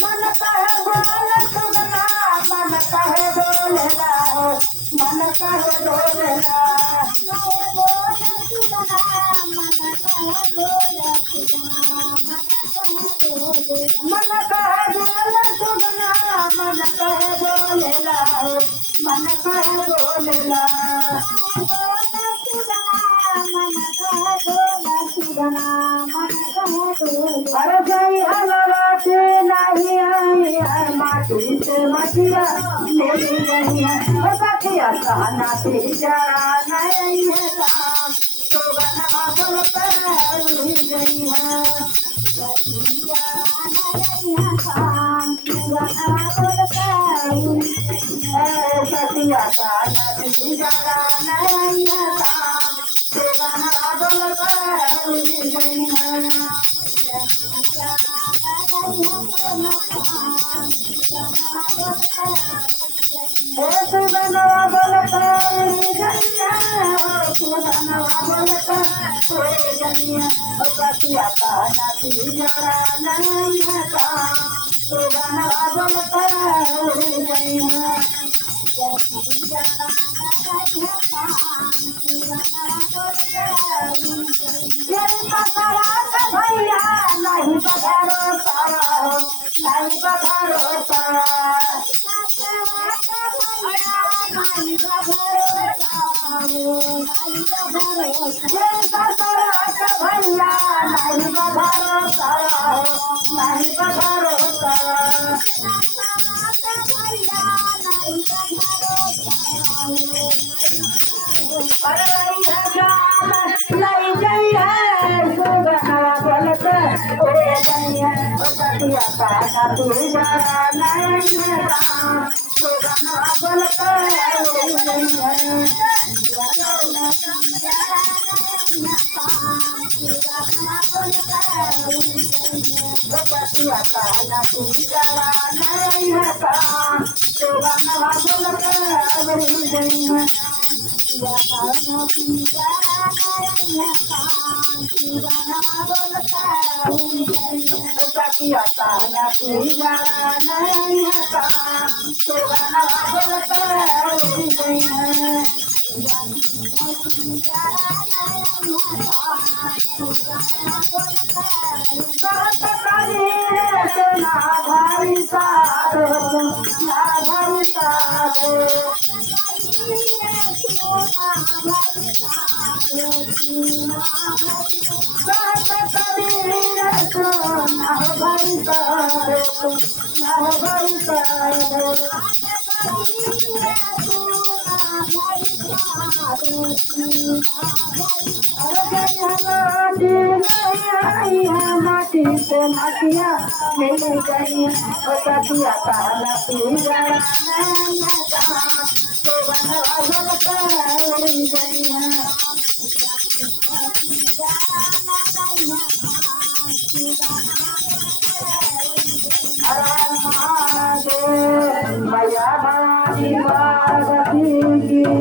मन कहे बोल सुगना मन कहे बोलना मन कहे बोलना मन कहे बोल सुगना मन कहे बोलना मन कहे बोलना अरे गई हलवाते नहीं आई है माटी से मटिया मेरी गई है बतिया कहना पी जरा नहीं है काम तो बना बोल कर गई है बतिया कहना पी जरा नहीं है काम तो बना बोल कर गई है सुगनवा बोलता जनिया सुगनवा बोलता जनिया बतिया कहना पी जरा नहीं है काम सुगनवा बोलता जनिया भैया नहीं भरोसा नहीं भरोसा भैया नहीं भरोसा नहीं भरोसा नहीं जइया सुगनवा बोलता बतिया कहना तू जरा नहीं सुगनवा बोलता बतिया कहना तू जरा नहीं सुगनवा बोलता बतिया कहना तू जरा नहीं सुगनवा बोलता ना भाई साधो ना भाई साधो माटी से मटिया मिल गई बतिया कहना पी जरा तो बनवा बोलता गई है मैया भवानी पार्वती की